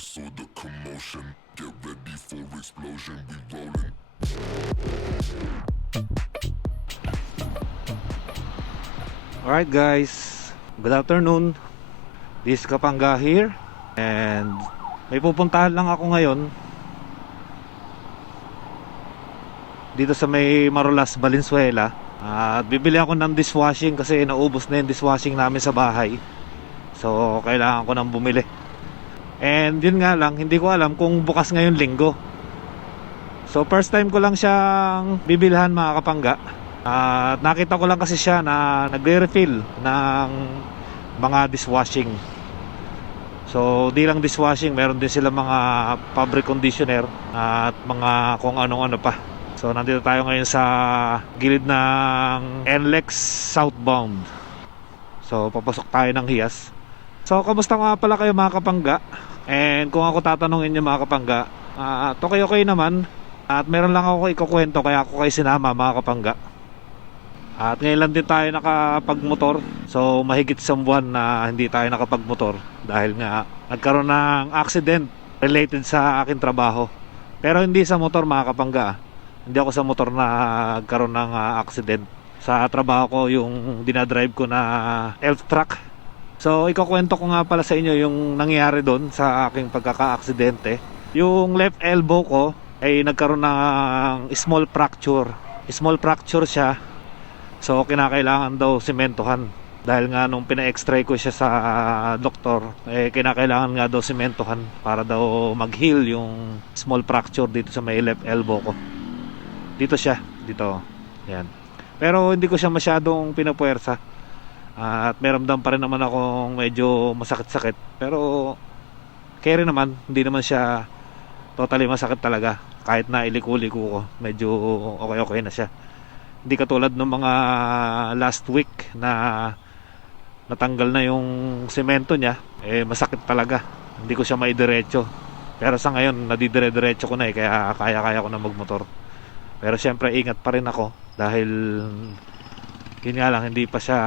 hustle, the commotion. Get ready for explosion, we rolling. Alright guys, good afternoon. This Kapanga here. And may pupuntahan lang ako ngayon. Dito sa may Marolas, Valenzuela. At bibili ako ng dishwashing kasi naubos na yung dishwashing namin sa bahay. So, kailangan ko nang bumili. And yun nga lang, hindi ko alam kung bukas ngayon linggo. So first time ko lang siyang bibilhan mga kapangga. At nakita ko lang kasi siya na nagre-refill ng mga dishwashing. So, di lang dishwashing, meron din sila mga fabric conditioner at mga kung anong ano pa. So, nandito tayo ngayon sa gilid ng NLEX southbound. So, papasok tayo ng Hiyas. So, kamusta nga pala kayo mga kapangga? And kung ako tatanungin niyo mga kapangga, ah okay-okay naman. At meron lang ako ikukwento kaya ako kayo sinama mga kapangga. At ngayon lang din tayo nakapagmotor. So mahigit isang buwan na hindi tayo nakapagmotor dahil nga nagkaroon ng accident related sa aking trabaho. Pero hindi sa motor mga kapangga. Hindi ako sa motor na nagkaroon ng ah, accident. Sa trabaho ko yung dinadrive ko na elf truck. So ikukwento ko nga pala sa inyo yung nangyari doon sa aking pagkaka-aksidente. Yung left elbow ko ay nagkaroon ng small fracture. Small fracture siya So kinakailangan daw sementohan dahil nga nung pina-x-ray ko siya sa doktor, eh kinakailangan nga daw sementohan para daw mag-heal yung small fracture dito sa may left elbow ko. Dito siya, dito. Yan. Pero hindi ko siya masyadong pinapuwersa. At meron pa rin naman akong medyo masakit-sakit. Pero carry naman, hindi naman siya totally masakit talaga. Kahit na iliko-liko ko, medyo okay-okay na siya hindi katulad ng mga last week na natanggal na yung semento niya eh masakit talaga hindi ko siya maidiretso pero sa ngayon nadidire-diretso ko na eh kaya kaya-kaya ko na magmotor pero syempre ingat pa rin ako dahil yun nga lang hindi pa siya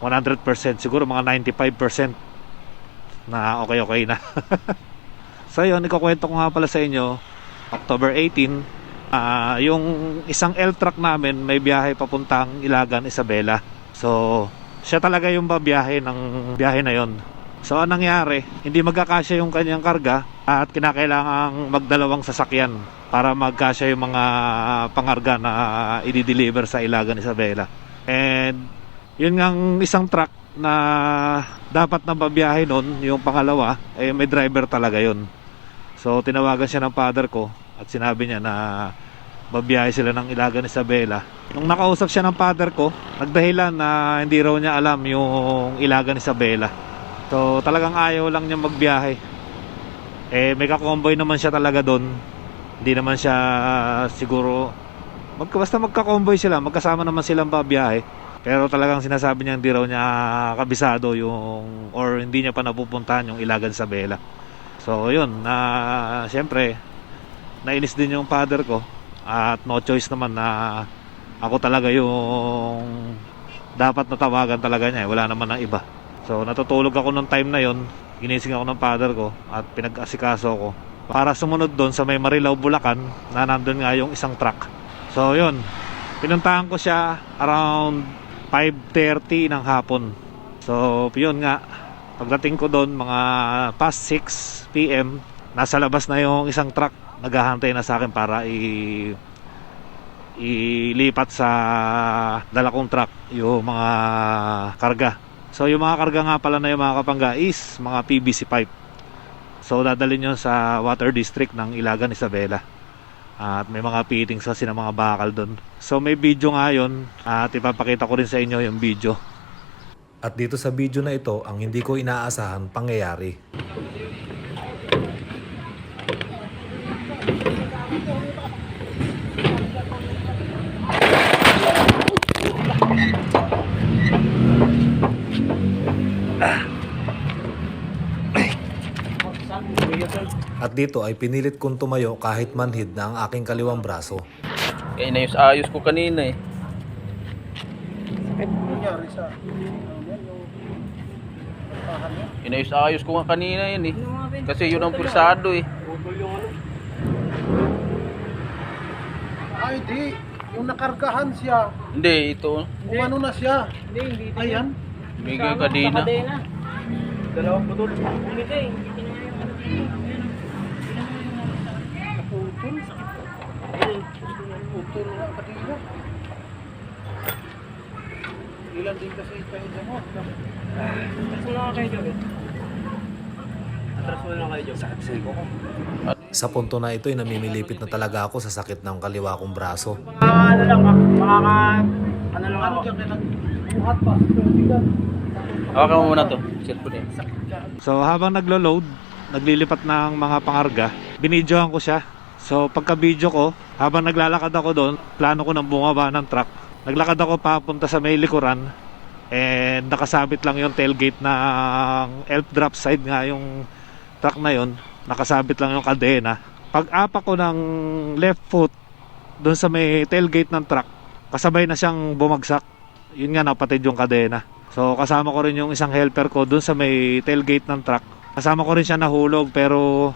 100% siguro mga 95% na okay okay na so yun ikukwento ko nga pala sa inyo October 18 Ah, yung isang L truck namin may biyahe papuntang Ilagan, Isabela. So, siya talaga yung babiyahe ng biyahe na yon. So, anong nangyari? Hindi magkakasya yung kanyang karga at kinakailangang magdalawang sasakyan para magkasya yung mga pangarga na i-deliver sa Ilagan, Isabela. And yun ngang isang truck na dapat na babiyahe nun, yung pangalawa, eh may driver talaga yun. So tinawagan siya ng father ko at sinabi niya na babiyahe sila ng Ilagan Isabela. Nung nakausap siya ng father ko, nagdahilan na hindi raw niya alam yung Ilagan Isabela. So talagang ayaw lang niya magbiyahe. Eh may kakomboy naman siya talaga doon. Hindi naman siya siguro magka, basta magkakomboy sila, magkasama naman silang babiyahe. Pero talagang sinasabi niya hindi raw niya kabisado yung or hindi niya pa napupuntahan yung Ilagan Isabela. So yun, na siyempre nainis din yung father ko at no choice naman na ako talaga yung dapat natawagan talaga niya, eh. wala naman ng iba. So natutulog ako nung time na yon, ginising ako ng father ko at pinag-asikaso ko para sumunod doon sa may Marilao, Bulacan na nandun nga yung isang truck. So yun, pinuntahan ko siya around 5.30 ng hapon. So yun nga, pagdating ko doon mga past 6 p.m. nasa labas na yung isang truck. Naghahantay na sa akin para i ilipat sa dala kong truck yung mga karga. So yung mga karga nga pala na yung mga kapangga is mga PVC pipe. So dadalhin yun sa water district ng Ilagan Isabela at may mga fittings kasi ng mga bakal doon so may video nga yun. At ipapakita ko rin sa inyo yung video. At dito sa video na ito ang hindi ko inaasahan pangyayari. At dito ay pinilit kong tumayo kahit manhid na ang aking kaliwang braso. Kaya inayos-ayos ko kanina eh. Inayos-ayos ko nga kanina yun eh. Kasi yun ang pursado eh. Ay, di. Yung nakargahan siya. Hindi, ito. Umano na siya. Hindi, hindi. Ayan. Bigay kadena. Dalawang putol. Hindi ka eh. Hindi kinuha yung ano dito. Naputol. Putol nga kadila. Ilan din kasi ipahidya mo. Atras mo lang kayo, Joey. Atras mo lang kayo, Joey. Sakit sa ko. Sa punto na ito ay namimilipit na talaga ako sa sakit ng kaliwa kong braso. Mga ano lang, makaka... Ano lang ako. dyan nagbuhat pa. Hawakan mo muna to. Cellphone eh. So habang naglo-load, naglilipat ng mga pangarga, binidyohan ko siya. So pagka-video ko, habang naglalakad ako doon, plano ko nang bumaba ng truck. Naglakad ako papunta sa may likuran and nakasabit lang yung tailgate ng elf drop side nga yung truck na yon nakasabit lang yung kadena pag apa ko ng left foot doon sa may tailgate ng truck kasabay na siyang bumagsak yun nga napatid yung kadena So kasama ko rin yung isang helper ko dun sa may tailgate ng truck. Kasama ko rin siya nahulog pero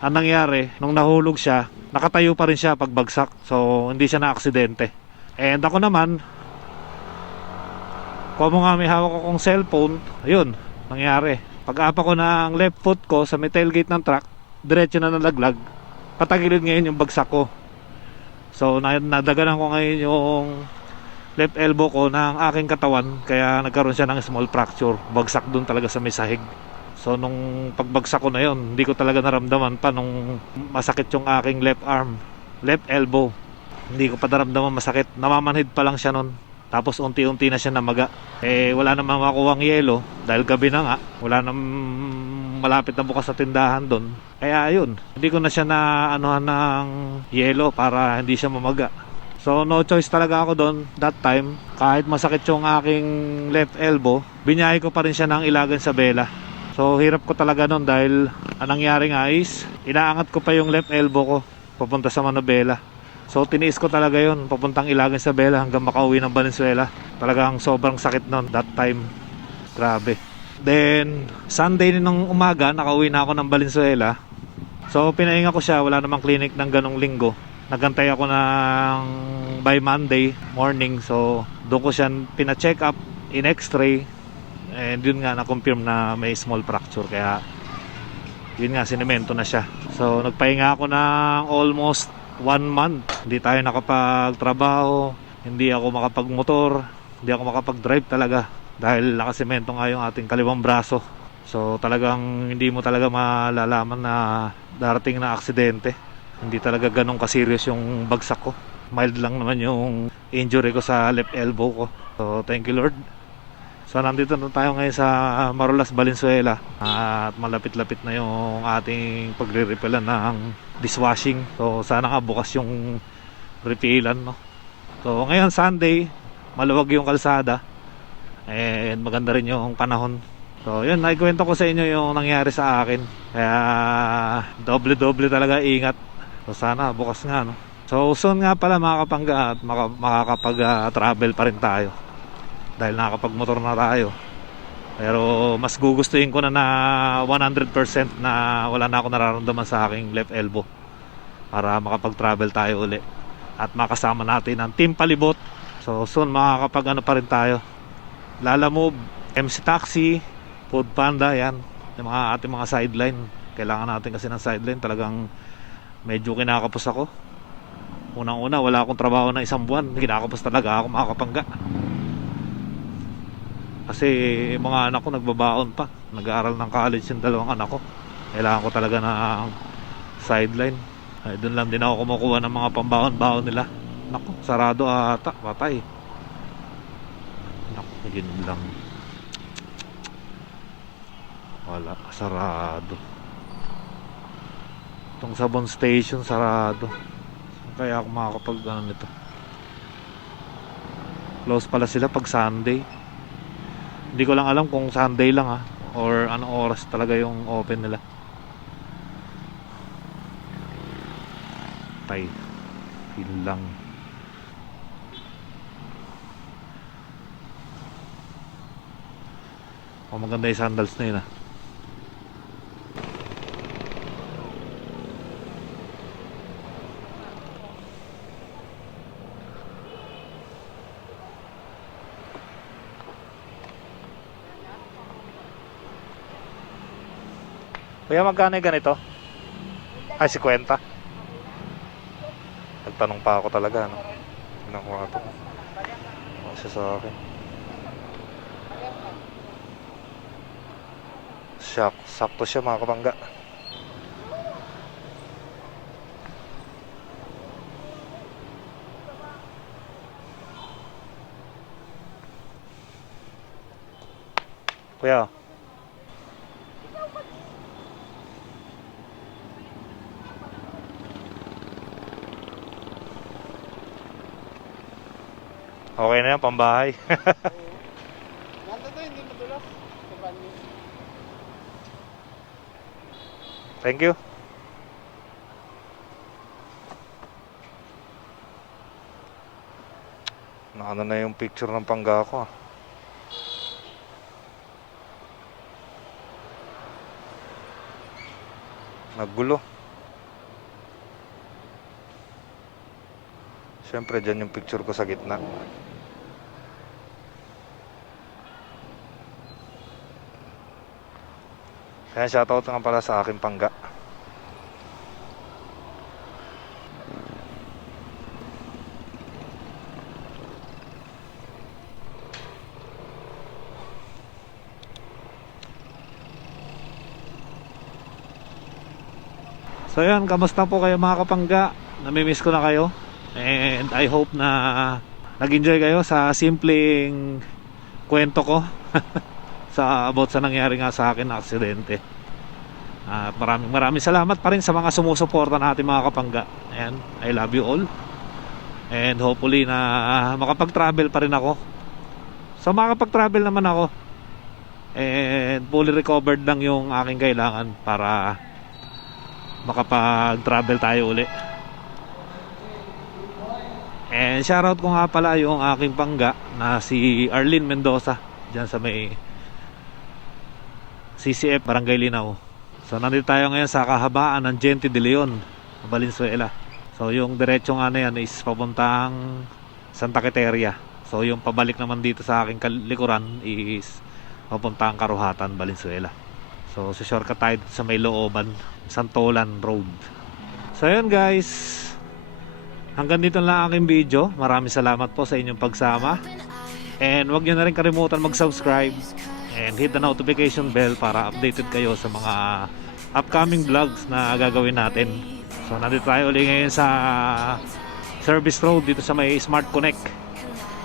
ang nangyari, nung nahulog siya, nakatayo pa rin siya pagbagsak. So hindi siya na aksidente. And ako naman, kung mo nga may hawak akong cellphone, ayun, nangyari. Pag apa ko ng left foot ko sa may tailgate ng truck, diretso na nalaglag. Patagilid ngayon yung bagsak ko. So na- nadaganan ko ngayon yung left elbow ko ng aking katawan kaya nagkaroon siya ng small fracture bagsak dun talaga sa may sahig so nung pagbagsak ko na yon hindi ko talaga naramdaman pa nung masakit yung aking left arm left elbow hindi ko pa naramdaman masakit namamanhid pa lang siya nun tapos unti-unti na siya namaga eh wala namang makuwang yelo dahil gabi na nga wala nang malapit na bukas sa tindahan doon kaya ayun hindi ko na siya na anuhan ng yelo para hindi siya mamaga So no choice talaga ako doon that time. Kahit masakit yung aking left elbow, binyahe ko pa rin siya ng ilagan sa bela. So hirap ko talaga noon dahil ang nangyari nga is inaangat ko pa yung left elbow ko papunta sa Manobela. So tiniis ko talaga yon papuntang ilagan sa bela hanggang makauwi ng Valenzuela. Talagang sobrang sakit noon that time. Grabe. Then Sunday nung umaga nakauwi na ako ng Valenzuela. So pinahinga ko siya, wala namang clinic ng ganong linggo nagantay ako ng by Monday morning so doon ko siya pina-check up in x-ray and yun nga na-confirm na may small fracture kaya yun nga sinemento na siya so nagpahinga ako ng almost one month hindi tayo nakapagtrabaho hindi ako makapagmotor hindi ako makapag-drive talaga dahil nakasemento nga yung ating kaliwang braso so talagang hindi mo talaga malalaman na darating na aksidente hindi talaga ganun ka-serious yung bagsak ko. Mild lang naman yung injury ko sa left elbow ko. So, thank you Lord. So, nandito na tayo ngayon sa Marolas, Valenzuela. At malapit-lapit na yung ating pagre-repelan ng dishwashing. So, sana nga bukas yung refilan, no? So, ngayon Sunday, maluwag yung kalsada. And maganda rin yung panahon. So, yun, naikwento ko sa inyo yung nangyari sa akin. Kaya, doble-doble talaga ingat. So sana bukas nga no. So soon nga pala makakapangga at maka, makakapag-travel pa rin tayo. Dahil nakakapag-motor na tayo. Pero mas gugustuhin ko na na 100% na wala na ako nararamdaman sa aking left elbow. Para makapag-travel tayo uli. At makasama natin ang Team Palibot. So soon makakapag ano pa rin tayo. Lala Move, MC Taxi, Food Panda, yan. Yung mga ating mga sideline. Kailangan natin kasi ng sideline. Talagang medyo kinakapos ako unang una wala akong trabaho ng isang buwan kinakapos talaga ako makakapangga kasi mga anak ko nagbabaon pa. Nag-aaral ng college yung dalawang anak ko. Kailangan ko talaga ng sideline. Ay doon lang din ako kumukuha ng mga pambaon-baon nila. Nako sarado ata. Patay. Nako yun lang. Wala. Sarado. Itong Sabon Station sarado. Kaya ako makakapag ano nito? Close pala sila pag Sunday hindi ko lang alam kung Sunday lang ah. Or anong oras talaga yung open nila. Tay feel lang. Oh maganda yung sandals na yun ah Kuya, magkano yung ganito? Ay, 50. Nagtanong pa ako talaga, no? Nakuha ito. Kasi sa akin. Siyak, sakto siya mga kapangga. Kuya, okay na yan, pambahay. Thank you. Naano na yung picture ng pangga ko ah. Naggulo. Siyempre, dyan yung picture ko sa gitna. Kaya shoutout nga pala sa aking pangga. So yan, kamusta po kayo mga kapangga? Namimiss ko na kayo. And I hope na nag-enjoy kayo sa simpleng kwento ko sa about sa nangyari nga sa akin na aksidente. At maraming maraming salamat pa rin sa mga sumusuporta natin mga kapangga. And I love you all. And hopefully na makapag-travel pa rin ako. So makapag-travel naman ako. And fully recovered lang yung aking kailangan para makapag-travel tayo uli. And shoutout ko nga pala yung aking pangga na si Arlene Mendoza dyan sa may CCF Barangay Linaw. So nandito tayo ngayon sa kahabaan ng Gente de Leon, Valenzuela. So yung diretso nga na yan is papuntang Santa Quiteria. So yung pabalik naman dito sa aking kalikuran is papuntang Karuhatan, Valenzuela. So sa shortcut tayo sa may looban, Santolan Road. So yun guys, hanggang dito lang ang aking video. Maraming salamat po sa inyong pagsama. And huwag nyo na rin kalimutan mag-subscribe and hit the notification bell para updated kayo sa mga upcoming vlogs na gagawin natin. So nandito tayo ulit ngayon sa service road dito sa may Smart Connect.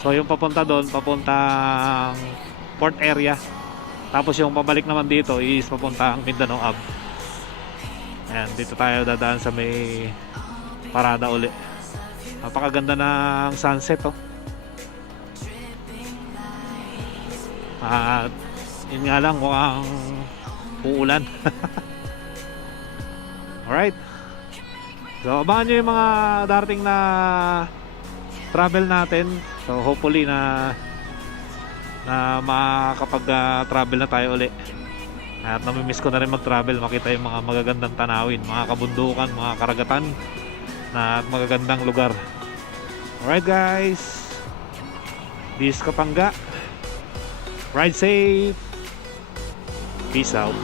So yung papunta doon, papuntang port area. Tapos yung pabalik naman dito is papuntang Mindanao Ave. Ayan, dito tayo dadaan sa may parada uli. Napakaganda ng sunset oh. At yun nga lang mukhang uulan. Alright. So abangan nyo yung mga darating na travel natin. So hopefully na na makakapag-travel na tayo uli. At namimiss ko na rin mag-travel, makita yung mga magagandang tanawin, mga kabundukan, mga karagatan na magagandang lugar. Alright guys. This is Kapangga. Ride safe. Peace out.